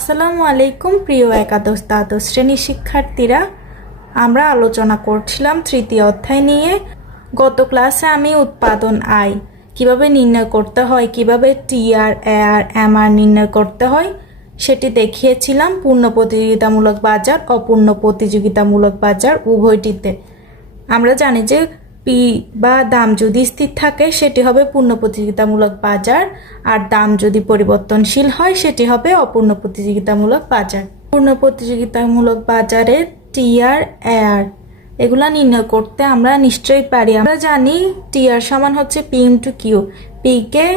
আসসালামু আলাইকুম, প্রিয় একাদশ দ্বাদশ শ্রেণির শিক্ষার্থীরা। আমরা আলোচনা করছিলাম তৃতীয় অধ্যায় নিয়ে। গত ক্লাসে আমি উৎপাদন আয় কীভাবে নির্ণয় করতে হয়, কীভাবে টিআর, এআর, এমআর নির্ণয় করতে হয়, সেটি দেখিয়েছিলাম। পূর্ণ প্রতিযোগিতামূলক বাজার, অপূর্ণ প্রতিযোগিতামূলক বাজার উভয়টিতে। আমরা জানি যে পি বা দাম যদি স্থির থাকে, সেটি হবে পূর্ণ প্রতিযোগিতামূলক বাজার। আর দাম যদি পরিবর্তনশীল হয়, সেটি হবে অপূর্ণ প্রতিযোগিতামূলক বাজার পূর্ণ প্রতিযোগিতামূলক বাজারে টিআর এআর এগুলা নির্ণয় করতে আমরা নিশ্চয়ই পারি। আমরা জানি টিআর সমান হচ্ছে পি ইন্টু কিউ। পিকে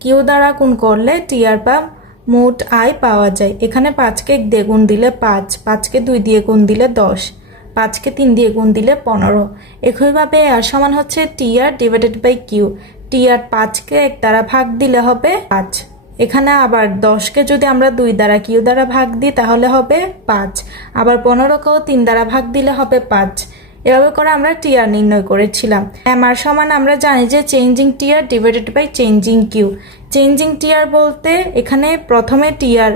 কিউ দ্বারা গুণ করলে টিআর বা মোট আয় পাওয়া যায়। এখানে পাঁচকে এক দিলে পাঁচ, পাঁচকে দুই দিয়ে গুণ দিলে দশ। পাঁচকে তিন দিয়ে গুণ দিলে পনেরো। একইভাবে আর সমান হচ্ছে T R divided by Q T R পাঁচকে এক দ্বারা ভাগ দিলে হবে পাঁচ। এখানে আবার দশকে যদি আমরা দুই দ্বারা কিউ দ্বারা ভাগ দিই, তাহলে হবে পাঁচ। আবার পনেরোকেও তিন দ্বারা ভাগ দিলে হবে পাঁচ। এভাবে করে আমরা টিআর নির্ণয় করেছিলাম। এমআর সমান আমরা জানি যে changing TR divided by changing Q changing TR বলতে এখানে প্রথমে টিআর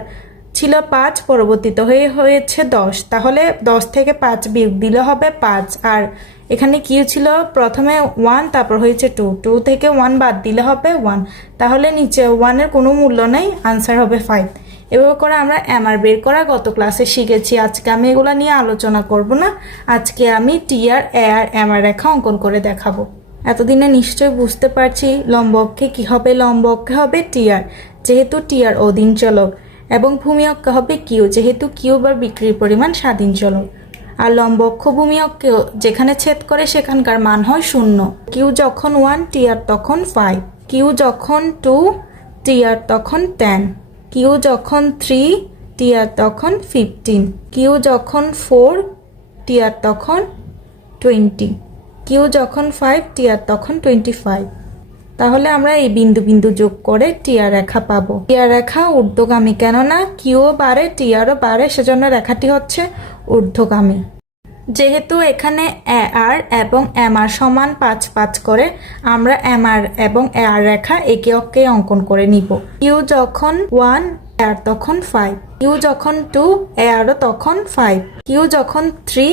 ছিল পাঁচ, পরবর্তীতে হয়ে হয়েছে দশ। তাহলে দশ থেকে পাঁচ বিয়োগ দিলে হবে পাঁচ। আর এখানে কিউ ছিল প্রথমে ওয়ান তারপর হয়েছে টু টু থেকে ওয়ান বাদ দিলে হবে ওয়ান তাহলে নিচে ওয়ানের কোনো মূল্য নেই আনসার হবে ফাইভ এভাবে করে আমরা এমআর বের করা গত ক্লাসে শিখেছি। আজকে আমি এগুলো নিয়ে আলোচনা করব না। আজকে আমি টিআর এ আর এমআর রেখা অঙ্কন করে দেখাবো। এতদিনে নিশ্চয়ই বুঝতে পারছি লম্ব অক্ষে কী হবে লম্ব অক্ষে হবে টিআর যেহেতু টিআর অধীন চলক এবং ভূমি অক্ষে হবে কিউ, যেহেতু কিউ বা বিক্রির পরিমাণ স্বাধীন চলক। আর লম্ব অক্ষ ভূমি অক্ষে যেখানে ছেদ করে সেখানকার মান হয় শূন্য। কিউ যখন ওয়ান টিআর তখন ফাইভ কিউ যখন টু টিআর তখন টেন কিউ যখন থ্রি টিআর তখন ফিফটিন কিউ যখন ফোর টিআর তখন টোয়েন্টি কিউ যখন ফাইভ টিআর তখন টোয়েন্টি ফাইভ তাহলে আমরা এই বিন্দু বিন্দু যোগ করে টিআর রেখা পাবো। টিআর রেখা ঊর্ধ্বগামী, কেননা কিউও বাড়ে টিআরও বাড়ে সেজন্য রেখাটি হচ্ছে ঊর্ধ্বগামী। যেহেতু এখানে এ আর এবং এম আর সমান পাঁচ পাঁচ করে, আমরা এম আর এবং এ আর রেখা একে অকে অঙ্কন করে নিব। কিউ যখন ওয়ান আর তখন ফাইভ। ইউ যখন টু, এ আরও তখন ফাইভ। কিউ যখন থ্রি,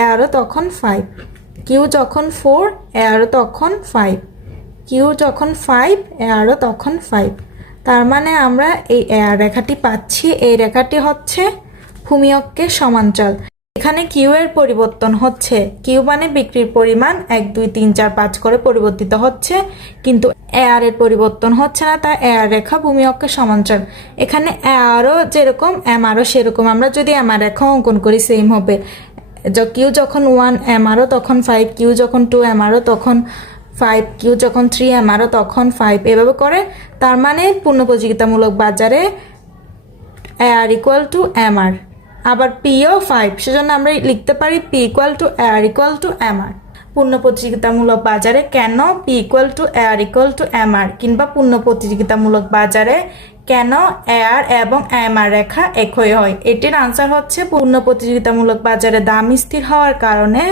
এ আরও তখন ফাইভ। কিউ যখন ফোর, এ আরও তখন ফাইভ। কিউ যখন ফাইভ এ আরও তখন ফাইভ তার মানে আমরা এই এ আর রেখাটি পাচ্ছি। এই রেখাটি হচ্ছে ভূমি অক্ষের সমাঞ্চল এখানে কিউ এর পরিবর্তন হচ্ছে। কিউ মানে বিক্রির পরিমাণ। এক, দুই, তিন, চার, পাঁচ করে পরিবর্তিত হচ্ছে। কিন্তু এ আর এর পরিবর্তন হচ্ছে না, তা এ আর রেখা ভূমি অক্ষের সমাঞ্চল এখানে এ আরও যেরকম এম আরও সেরকম। আমরা যদি এম আর রেখা অঙ্কন করি সেম হবে। কিউ যখন ওয়ান এম আরও তখন ফাইভ কিউ যখন টু এম আরও তখন ফাইভ কিউ যখন থ্রি এম আরও তখন ফাইভ এভাবে করে, তার মানে পূর্ণ প্রতিযোগিতামূলক বাজারে A R equal to M R আবার পিও ফাইভ সেজন্য আমরা লিখতে পারি P equal to A R equal to M R পূর্ণ প্রতিযোগিতামূলক বাজারে কেন P equal to A R equal to M R কিংবা পূর্ণ প্রতিযোগিতামূলক বাজারে কেন এ আর এবং এম আর রেখা একই হয়? এটির আনসার হচ্ছে পূর্ণ প্রতিযোগিতামূলক বাজারে দাম স্থির হওয়ার কারণে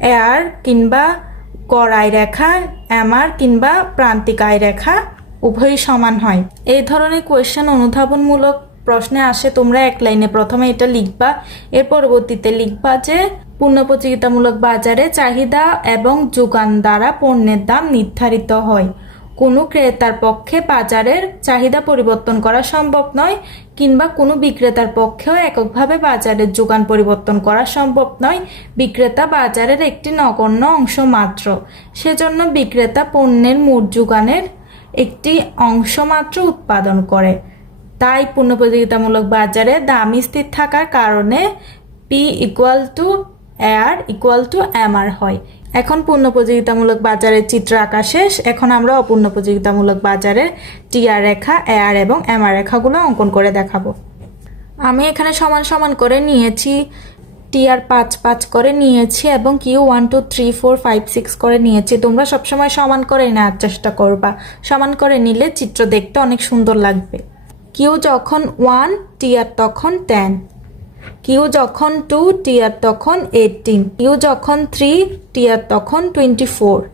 এ আর কিংবা আয় রেখা আর কিংবা প্রান্তিক আয় রেখা উভয়ই সমান হয়। এই ধরনের কোয়েশ্চেন অনুধাবনমূলক প্রশ্নে আসে, তোমরা এক লাইনে প্রথমে এটা লিখবা, এর পরবর্তীতে লিখবা যে পূর্ণ প্রতিযোগিতামূলক বাজারে চাহিদা এবং যোগান দ্বারা পণ্যের দাম নির্ধারিত হয়। কোনো ক্রেতার পক্ষে বাজারের চাহিদা পরিবর্তন করা সম্ভব নয় কিংবা কোনো বিক্রেতার পক্ষেও এককভাবে বাজারের যোগান পরিবর্তন করা সম্ভব নয়। বিক্রেতা বাজারের একটি নগণ্য অংশ মাত্র। সেজন্য বিক্রেতা পণ্যের মোট যোগানের একটি অংশ মাত্র উৎপাদন করে। তাই পূর্ণ প্রতিযোগিতামূলক বাজারে দাম স্থির থাকার কারণে P equal to R equal to M R হয়। এখন পূর্ণ প্রতিযোগিতামূলক বাজারের চিত্র আঁকা শেষ। এখন আমরা অপূর্ণ প্রতিযোগিতামূলক বাজারের টিআর রেখা, এআর এবং এমআর রেখাগুলো অঙ্কন করে দেখাবো। আমি এখানে সমান সমান করে নিয়েছি, টিআর পাঁচ পাঁচ করে নিয়েছি এবং Q one, two, three, four, five, six করে নিয়েছি। তোমরা সবসময় সমান করে নেওয়ার চেষ্টা করবা। সমান করে নিলে চিত্র দেখতে অনেক সুন্দর লাগবে। কিউ যখন ওয়ান, টিআর তখন টেন। কিউ যখন টু টিআর তখন এইটিন কিউ যখন থ্রি টিআর তখন টোয়েন্টি ফোর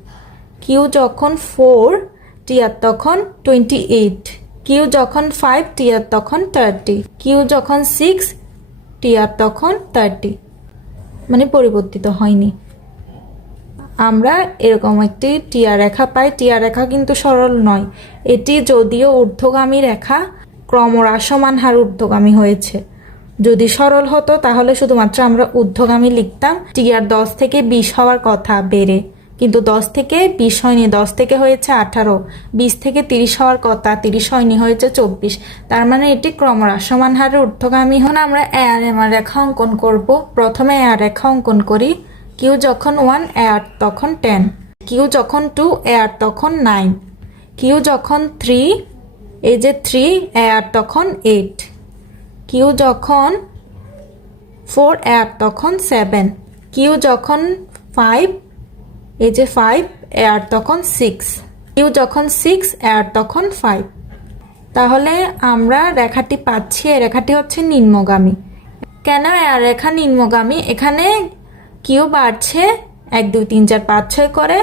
কিউ যখন ফোর টিআর তখন টোয়েন্টি এইট কিউ যখন ফাইভ টি আর তখন থার্টি। কিউ যখন সিক্স টি আর তখন থার্টি। মানে পরিবর্তিত হয়নি। আমরা এরকম একটি টিয়া রেখা পাই। টিয়া রেখা কিন্তু সরল নয়। এটি যদিও ঊর্ধ্বগামী রেখা, ক্রমহ্রাসমান হার ঊর্ধ্বগামী হয়েছে। যদি সরল হতো, তাহলে শুধুমাত্র আমরা ঊর্ধ্বগামী লিখতাম, টিয়ার দশ থেকে বিশ হওয়ার কথা বেড়ে। কিন্তু দশ থেকে বিশ হয়নি, দশ থেকে হয়েছে আঠারো, বিশ থেকে তিরিশ হওয়ার কথা, তিরিশ হয়নি হয়েছে চব্বিশ। তার মানে এটি ক্রমহ্রাসমান হারে ঊর্ধ্বগামী। হন আমরা এ আর এম আর রেখা অঙ্কন করব। প্রথমে এ আর রেখা অঙ্কন করি। কিউ যখন ওয়ান এ আর তখন টেন কিউ যখন টু এ আর তখন নাইন কিউ যখন থ্রি এই যে থ্রি এ আর তখন এইট কিউ যখন ফোর এ তখন সেভেন। কিউ যখন ফাইভ, এই যে ফাইভ এ আর তখন সিক্স। কিউ যখন সিক্স এ আর তখন ফাইভ। তাহলে আমরা রেখাটি পাচ্ছি, এই রেখাটি হচ্ছে নিম্নগামী। কেন এ রেখা নিম্নগামী? এখানে কিউ বাড়ছে, এক, দুই, তিন, চার, পাঁচ, ছয় করে।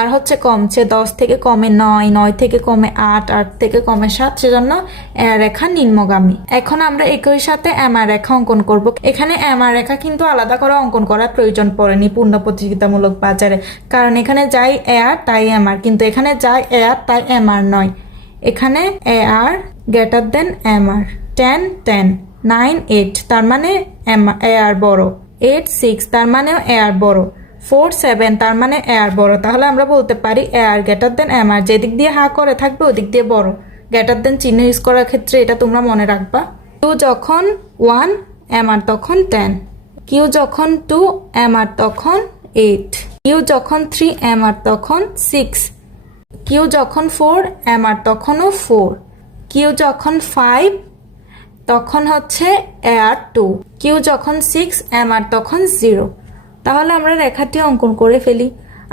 আর হচ্ছে কমছে দশ থেকে কমে নয় নয় থেকে কমে আট আট থেকে কমে সাত, সেজন্য এ রেখা নিম্নগামী। এখন আমরা একই সাথে এমআর রেখা অঙ্কন করব। এখানে এমআর রেখা কিন্তু আলাদা করে অঙ্কন করার প্রয়োজন পড়েনি পূর্ণ প্রতিযোগিতামূলক বাজারে। কারণ এখানে যাই এ আর, তাই এমআর কিন্তু এখানে যাই এ আর, তাই এমআর নয়। এখানে A R greater than M R. Ten ten nine eight তার মানে এ আর বড়। এইট সিক্স তার মানেও এ আর বড়। ফোর সেভেন, তার মানে এয়ার বড়। তাহলে আমরা বলতে পারি A R greater than M R যেদিক দিয়ে হা করে থাকবে ওদিক দিয়ে বড়। গ্রেটার দেন চিহ্ন ইউজ করার ক্ষেত্রে এটা তোমরা মনে রাখবা। টু যখন ওয়ান এম আর তখন টেন কিউ যখন টু এম আর তখন এইট কিউ যখন থ্রি এম আর তখন সিক্স কিউ যখন ফোর এম আর তখনও ফোর কিউ যখন ফাইভ তখন হচ্ছে এ আর টু কিউ যখন সিক্স এম আর তখন জিরো তাহলে আমরা রেখাটি অঙ্কন করে ফেলি।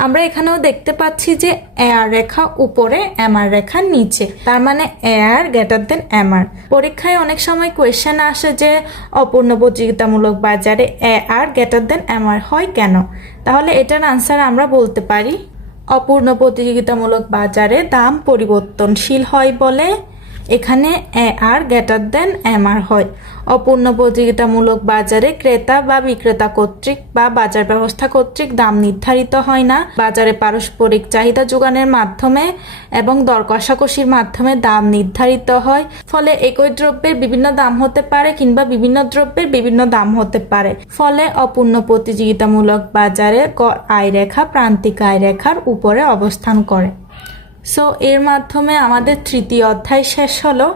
আমরা এখানেও দেখতে পাচ্ছি যে এ আর রেখা উপরে এম আর রেখা নিচে। তার মানে এ আর গ্রেটার দেন এম আর পরীক্ষায় অনেক সময় কোয়েশ্চেন আসে যে, অপূর্ণ প্রতিযোগিতামূলক বাজারে A R greater than M R হয় কেন? তাহলে এটার আনসার আমরা বলতে পারি, অপূর্ণ প্রতিযোগিতামূলক বাজারে দাম পরিবর্তনশীল হয় বলে এখানে A R greater than M R হয়। অপূর্ণ প্রতিযোগিতামূলক বাজারে ক্রেতা বা বিক্রেতা কর্তৃক বা বাজার ব্যবস্থা কর্তৃক দাম নির্ধারিত হয় না। বাজারে পারস্পরিক চাহিদা যোগানের মাধ্যমে এবং দর কষাকষির মাধ্যমে দাম নির্ধারিত হয়। ফলে একই দ্রব্যের বিভিন্ন দাম হতে পারে কিংবা বিভিন্ন দ্রব্যের বিভিন্ন দাম হতে পারে। ফলে অপূর্ণ প্রতিযোগিতামূলক বাজারে আয় রেখা প্রান্তিক আয় রেখার উপরে অবস্থান করে। সো এর মাধ্যমে আমাদের তৃতীয় অধ্যায় শেষ হলো।